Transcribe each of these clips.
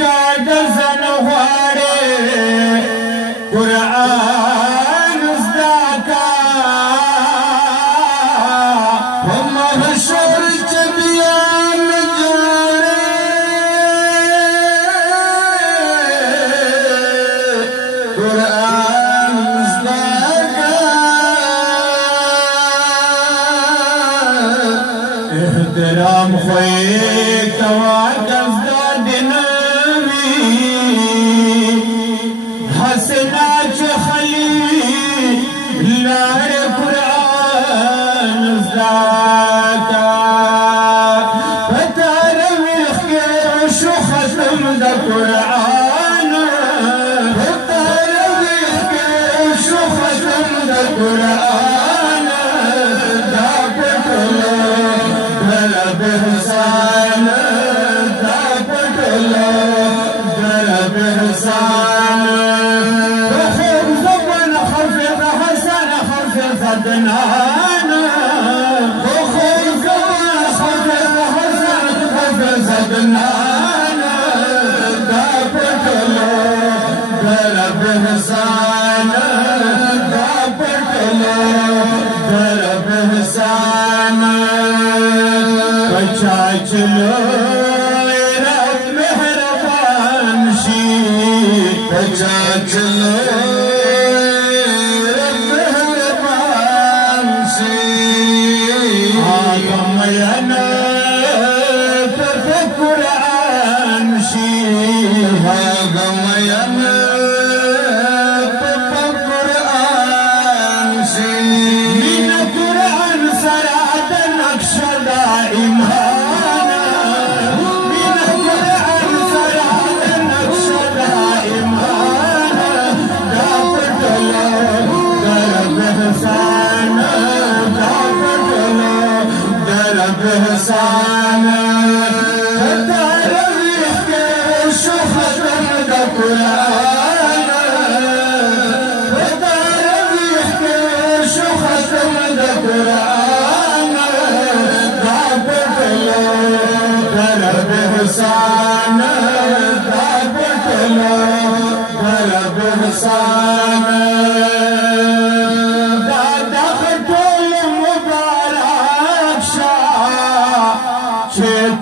دزن غواړي قرآن زده کا په محشر چې بیان جوړي قرآن زده کا احترام خوی کوا چلو رب مهربان شي بچا چلو رب مهربان شي آغم ینا پر قرآن شي آغم ینا پر قرآن شي من قرآن سرا د نقش دائم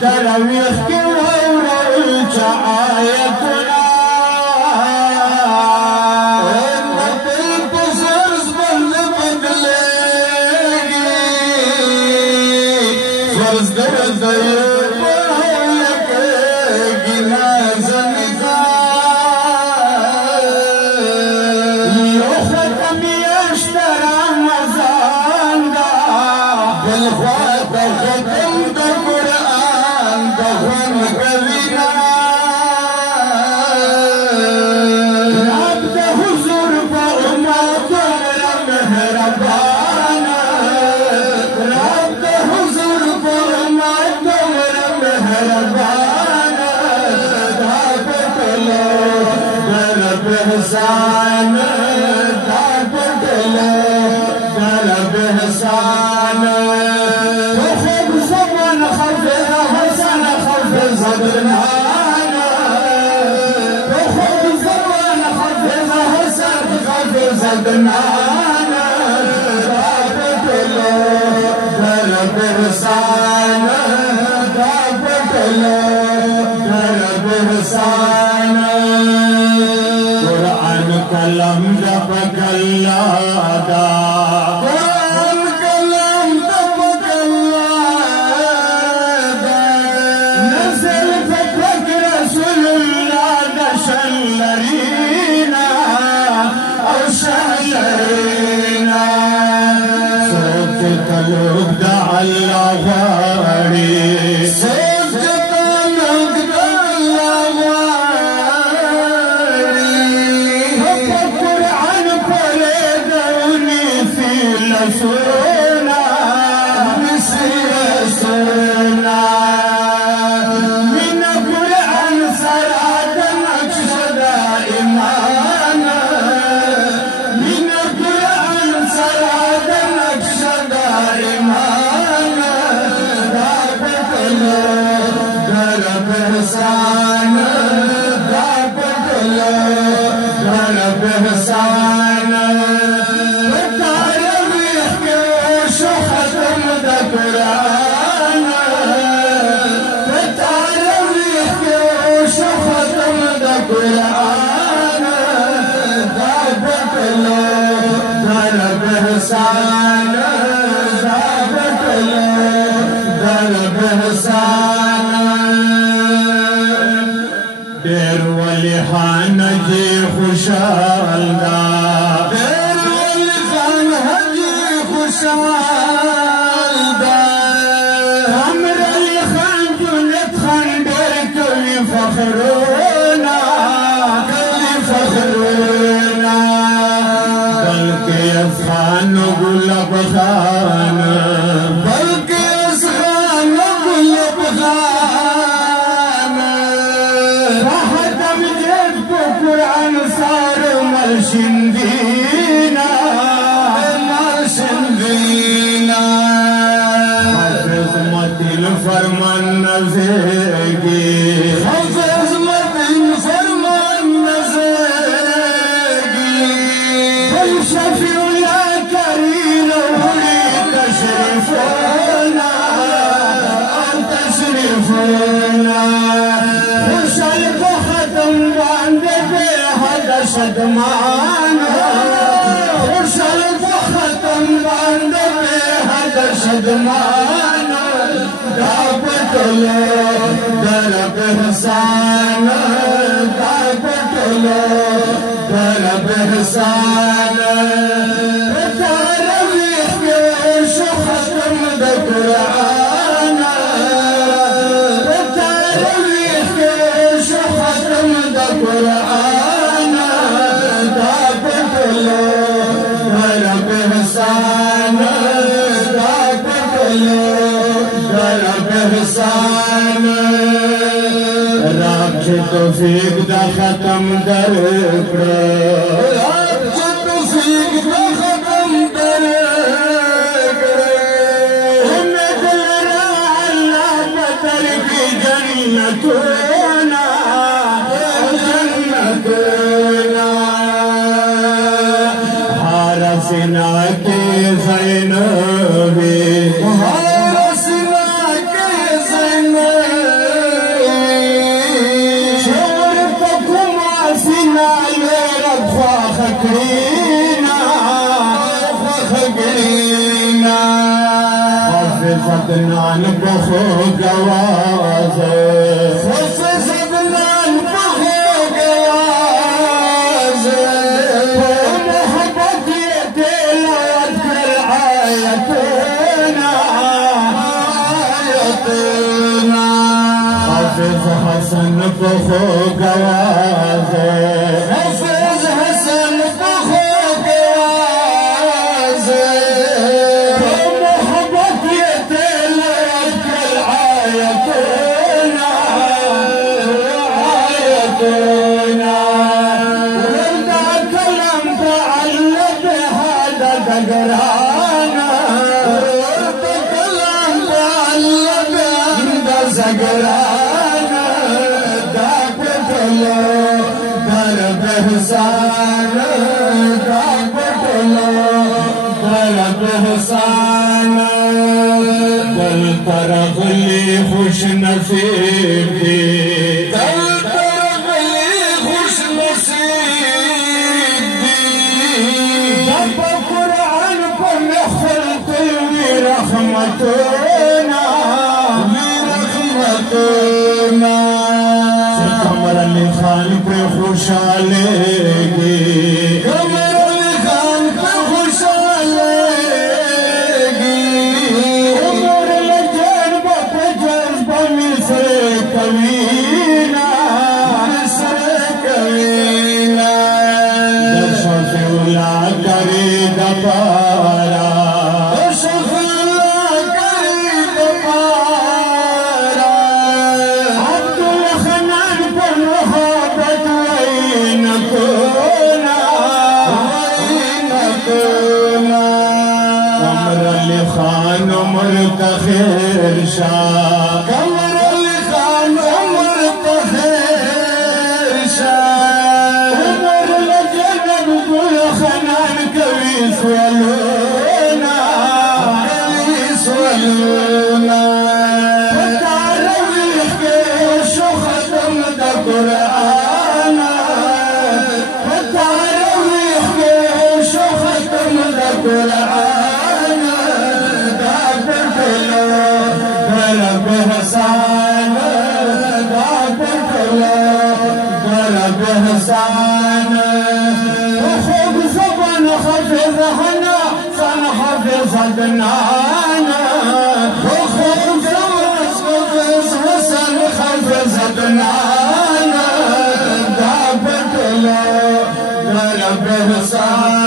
تراويح كورا آياتنا مطل بصرز بل بدلي فرز دوزي وهولك جناز نزال يوخطم يشترى مزان دا بالخوات ختم قرآن کلم جب کلا دا قرآن کلم جب کلا دا نزل فتح رسول اللہ دشن لرینا او شہر دیر ولی خانه جی خوشحال دا دیر ولی خانه جی خوشحال دا امر علی خان جنت خان دیر کوي فخرونا بلکہ اس خان گلاب خان بلکہ اس خان گلاب خان راحتم جد کو قرآن سار مرشندینا حافظ متل فرمان نزیگی حافظ متل فرمان نزیگی شفیع یا کریم ولی تشریفونا خوشحال کو ختم باندے بے حد شدمانا خوشحال کو ختم باندے بے حد شدمانا دا پتلو درب حسان دا پتلو درب حسان تارویح کے شو ختم دا قرآن تارویح کے شو ختم دا قرآن دا پتلو درب حسان دا پتلو درب حسان رب چه توفیق دا ختم در اکڑا رب چه توفیق دا ختم در اکڑا امید لرا اللہ بطر کی جنتونا جنتونا حارسنا کے زینبی حافظ بخو گواز حافظ بخو گواز محبت یہ تلاوت کر آیتنا حافظ حسن بخو گواز حافظ حسن بخو گواز زگرانا تکلم بالله عند زگرانا دا پتلو درب حسان دا پتلو درب حسان دل ترغلی خوش نصیب دی دل ترغلی خوش نصیب دی رحمتنا رحمتنا قمر علی خان پہ خوشحالگی قمر علی خان پہ خوشحالگی عمر لجن پہ جذبہ مصر کوینا مصر کوینا درشف اولا کری دپارا خان عمر تخیر شاہ قمر علی خان عمر تخیر شاہ عمر لجنب گل خنان کوي سولونا تارویح کے شو ختم دا قرآن تارویح کے شو ختم دا قرآن لسان وخوب زبان حفظهنا سن حفظتنا وخوب زبان سن حفظتنا دابت له رب السان